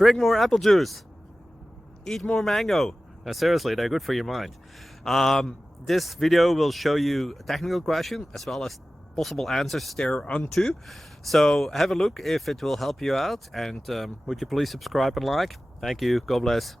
Drink more apple juice. Eat more mango. Now, seriously, they're good for your mind. This video will show you a technical question as well as possible answers thereunto. So have a look if it will help you out, and would you please subscribe and like? Thank you. God bless.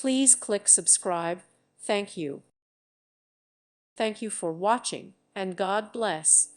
Please click subscribe. Thank you. Thank you for watching, and God bless.